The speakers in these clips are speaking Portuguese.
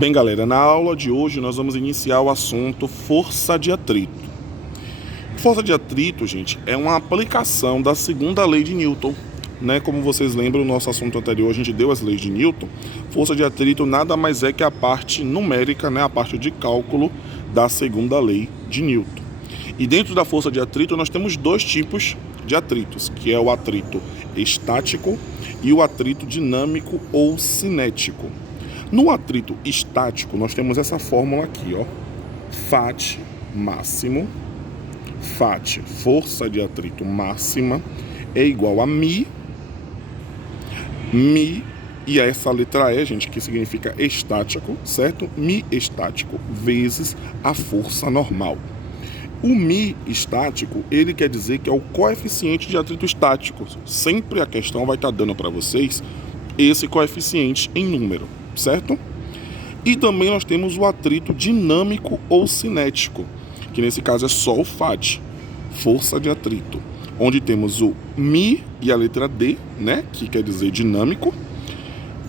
Bem, galera, na aula de hoje nós vamos iniciar o assunto força de atrito. Força de atrito, gente, é uma aplicação da segunda lei de Newton, né? Como vocês lembram, no nosso assunto anterior a gente deu as leis de Newton. Força de atrito nada mais é que a parte numérica, né? A parte de cálculo da segunda lei de Newton. E dentro da força de atrito nós temos dois tipos de atritos, que é o atrito estático e o atrito dinâmico ou cinético. No atrito estático, nós temos essa fórmula aqui, ó. Φ máximo, Φ, força de atrito máxima, é igual a Mi, e essa letra E, gente, que significa estático, certo? Mi estático vezes a força normal. O Mi estático, ele quer dizer que é o coeficiente de atrito estático. Sempre a questão vai estar dando para vocês esse coeficiente em número, certo? E também nós temos o atrito dinâmico ou cinético, que nesse caso é só o Φ, força de atrito, onde temos o Mi e a letra D, né, que quer dizer dinâmico,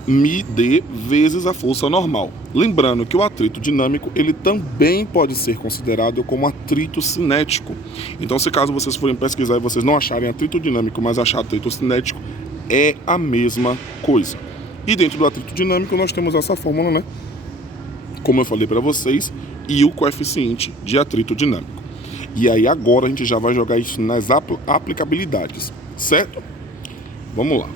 Mi-D vezes a força normal. Lembrando que o atrito dinâmico, ele também pode ser considerado como atrito cinético. Então, se caso vocês forem pesquisar e vocês não acharem atrito dinâmico, mas achar atrito cinético, é a mesma coisa. E dentro do atrito dinâmico nós temos essa fórmula, né? Como eu falei para vocês, e o coeficiente de atrito dinâmico. E aí agora a gente já vai jogar isso nas aplicabilidades, certo? Vamos lá.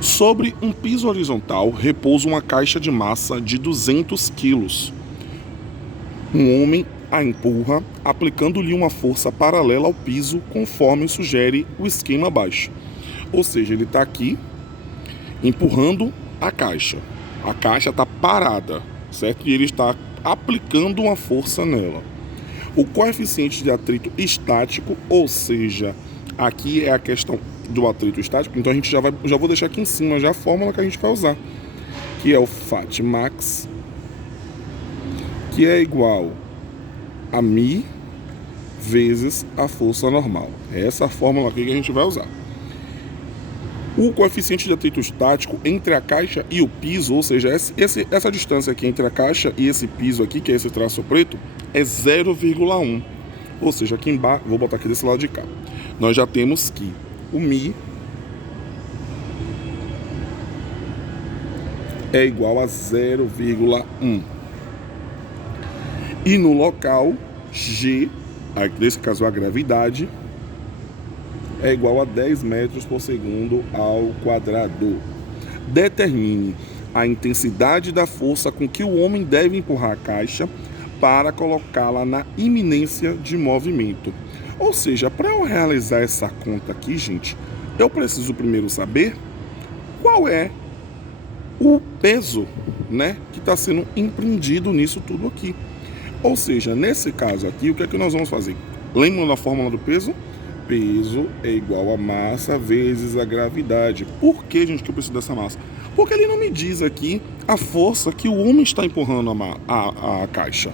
Sobre um piso horizontal repousa uma caixa de massa de 200 kg. Um homem a empurra, aplicando-lhe uma força paralela ao piso, conforme sugere o esquema abaixo. Ou seja, ele está aqui empurrando a caixa. A caixa está parada, certo? E ele está aplicando uma força nela. O coeficiente de atrito estático, ou seja, aqui é a questão do atrito estático, então a gente já vou deixar aqui em cima já a fórmula que a gente vai usar, que é o Φ max, que é igual a Mi vezes a força normal. É essa fórmula aqui que a gente vai usar. O coeficiente de atrito estático entre a caixa e o piso, ou seja, essa distância aqui entre a caixa e esse piso aqui, que é esse traço preto, é 0,1. Ou seja, aqui embaixo, vou botar aqui desse lado de cá, nós já temos que o Mi é igual a 0,1. E no local, G, nesse caso a gravidade, é igual a 10 metros por segundo ao quadrado. Determine a intensidade da força com que o homem deve empurrar a caixa para colocá-la na iminência de movimento. Ou seja, para eu realizar essa conta aqui, gente, eu preciso primeiro saber qual é o peso, né, que está sendo empreendido nisso tudo aqui. Ou seja, nesse caso aqui, o que é que nós vamos fazer? Lembram da fórmula do peso? Peso é igual a massa vezes a gravidade. Por que, gente, que eu preciso dessa massa? Porque ele não me diz aqui a força que o homem está empurrando a caixa.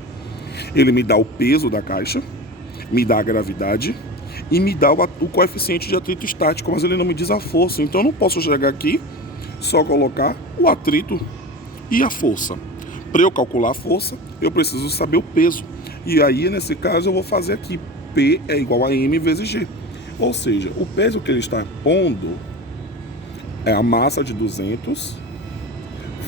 Ele me dá o peso da caixa, me dá a gravidade e me dá o coeficiente de atrito estático, mas ele não me diz a força. Então eu não posso chegar aqui, só colocar o atrito e a força. Para eu calcular a força, eu preciso saber o peso. E aí, nesse caso, eu vou fazer aqui. P é igual a M vezes G. Ou seja, o peso que ele está pondo é a massa de 200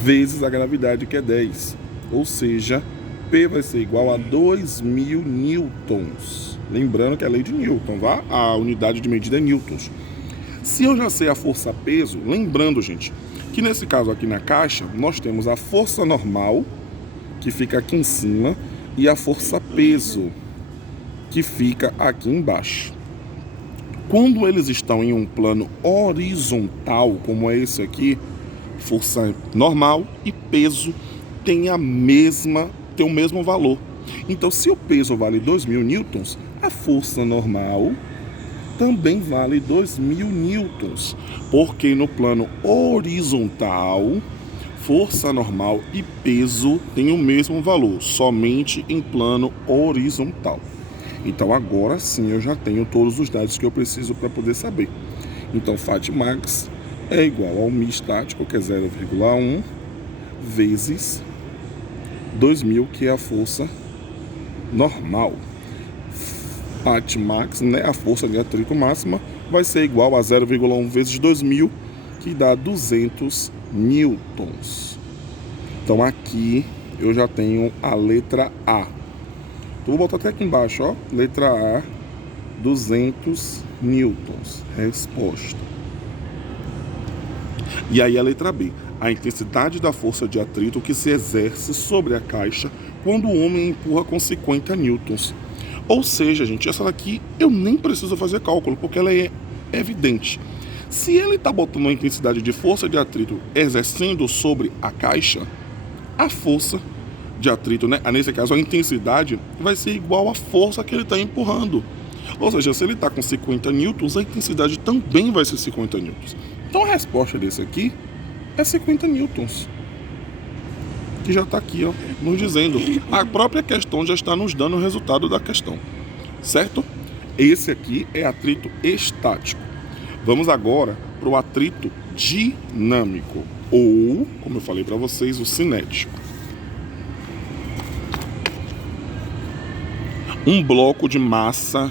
vezes a gravidade, que é 10. Ou seja, P vai ser igual a 2.000 newtons. Lembrando que é a lei de Newton, tá? A unidade de medida é newtons. Se eu já sei a força-peso, lembrando, gente, que nesse caso aqui na caixa, nós temos a força normal, que fica aqui em cima, e a força-peso, que fica aqui embaixo. Quando eles estão em um plano horizontal, como é esse aqui, força normal e peso tem o mesmo valor. Então, se o peso vale 2.000 newtons, a força normal também vale 2.000 newtons, porque no plano horizontal, força normal e peso têm o mesmo valor, somente em plano horizontal. Então agora sim eu já tenho todos os dados que eu preciso para poder saber. Então Φ max é igual ao Mi estático, que é 0,1, vezes 2.000, que é a força normal. Atmax, né, a força de atrito máxima, vai ser igual a 0,1 vezes 2.000, que dá 200 newtons. Então aqui eu já tenho a letra A. Então, vou botar até aqui embaixo, ó, letra A, 200 newtons, resposta. E aí a letra B, a intensidade da força de atrito que se exerce sobre a caixa quando o homem empurra com 50 newtons. Ou seja, gente, essa daqui eu nem preciso fazer cálculo, porque ela é evidente. Se ele está botando uma intensidade de força de atrito exercendo sobre a caixa, a força de atrito, né, nesse caso a intensidade, vai ser igual à força que ele está empurrando. Ou seja, se ele está com 50 newtons, a intensidade também vai ser 50 newtons. Então a resposta desse aqui é 50 newtons. Que já está aqui, ó, nos dizendo. A própria questão já está nos dando o resultado da questão. Certo? Esse aqui é atrito estático. Vamos agora para o atrito dinâmico. Ou, como eu falei para vocês, o cinético. Um bloco de massa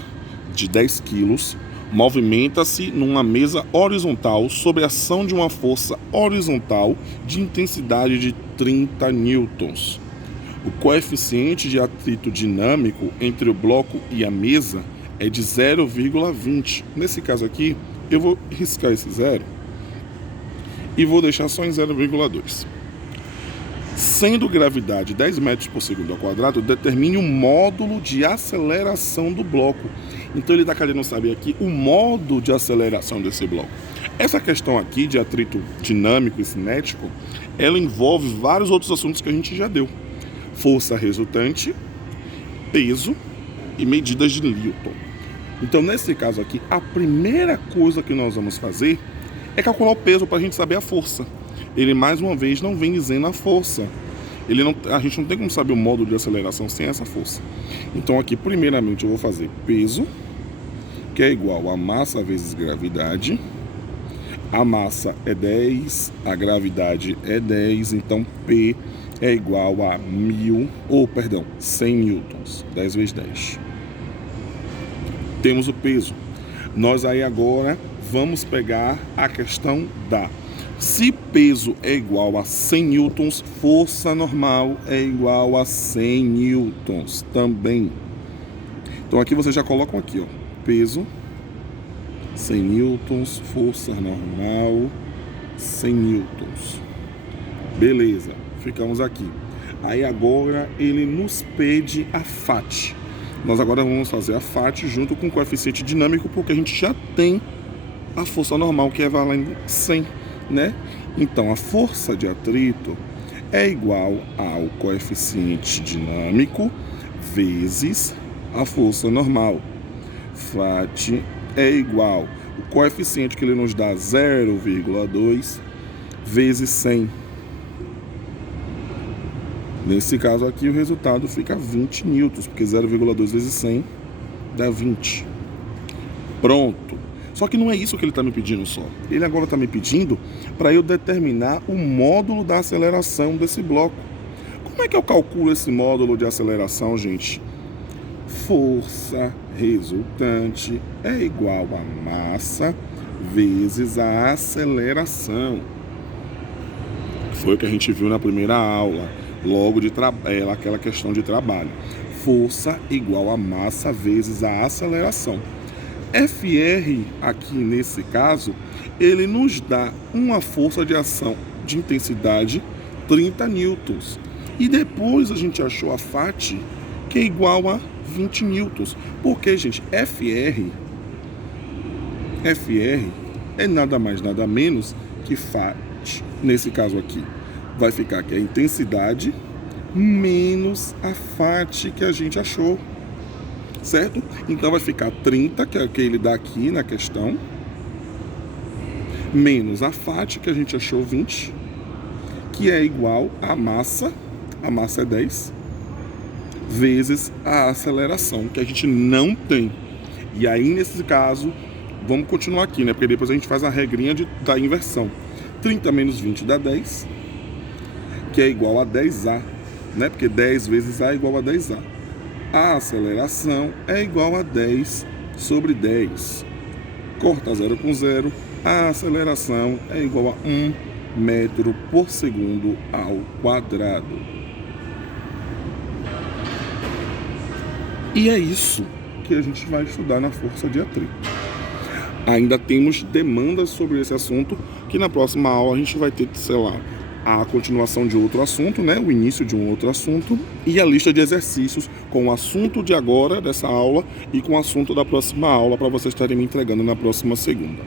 de 10 quilos movimenta-se numa mesa horizontal sob a ação de uma força horizontal de intensidade de 30 newtons. O coeficiente de atrito dinâmico entre o bloco e a mesa é de 0,20. Nesse caso aqui, eu vou riscar esse zero e vou deixar só em 0,2. Sendo gravidade 10 metros por segundo ao quadrado, determine o módulo de aceleração do bloco. Então ele está querendo saber aqui o modo de aceleração desse bloco. Essa questão aqui de atrito dinâmico e cinético, ela envolve vários outros assuntos que a gente já deu. Força resultante, peso e medidas de Newton. Então nesse caso aqui, a primeira coisa que nós vamos fazer é calcular o peso para a gente saber a força. Ele mais uma vez não vem dizendo a força. A gente não tem como saber o módulo de aceleração sem essa força. Então aqui primeiramente eu vou fazer peso, que é igual a massa vezes gravidade. A massa é 10, a gravidade é 10, então P é igual a 100 newtons, 10 vezes 10. Temos o peso. Nós aí agora vamos pegar a questão da... Se peso é igual a 100 newtons, força normal é igual a 100 newtons também. Então aqui vocês já colocam aqui, ó, peso, 100 newtons, força normal, 100 newtons. Beleza, ficamos aqui. Aí agora ele nos pede a FAT. Nós agora vamos fazer a FAT junto com o coeficiente dinâmico, porque a gente já tem a força normal, que é valendo 100. Né? Então a força de atrito é igual ao coeficiente dinâmico vezes a força normal. FAT é igual o coeficiente que ele nos dá 0,2 vezes 100. Nesse caso aqui o resultado fica 20 newtons, porque 0,2 vezes 100 dá 20. Pronto. Só que não é isso que ele está me pedindo só. Ele agora está me pedindo para eu determinar o módulo da aceleração desse bloco. Como é que eu calculo esse módulo de aceleração, gente? Força resultante é igual a massa vezes a aceleração. Foi o que a gente viu na primeira aula, logo de aquela questão de trabalho. Força igual a massa vezes a aceleração. FR, aqui nesse caso, ele nos dá uma força de ação de intensidade 30 newtons. E depois a gente achou a FAT, que é igual a 20 newtons. Porque, gente, FR é nada mais, nada menos que FAT. Nesse caso aqui, vai ficar aqui a intensidade menos a FAT que a gente achou. Certo? Então vai ficar 30, que é o que ele dá aqui na questão, menos a FAT, que a gente achou 20, que é igual a massa é 10, vezes a aceleração, que a gente não tem. E aí, nesse caso, vamos continuar aqui, né? Porque depois a gente faz a regrinha da inversão. 30 menos 20 dá 10, que é igual a 10A. né? Porque 10 vezes A é igual a 10A. A aceleração é igual a 10 sobre 10. Corta 0 com 0. A aceleração é igual a 1 metro por segundo ao quadrado. E é isso que a gente vai estudar na força de atrito. Ainda temos demandas sobre esse assunto, que na próxima aula a gente vai ter, sei lá, a continuação de outro assunto, né? O início de um outro assunto e a lista de exercícios com o assunto de agora, dessa aula, e com o assunto da próxima aula, para vocês estarem me entregando na próxima segunda.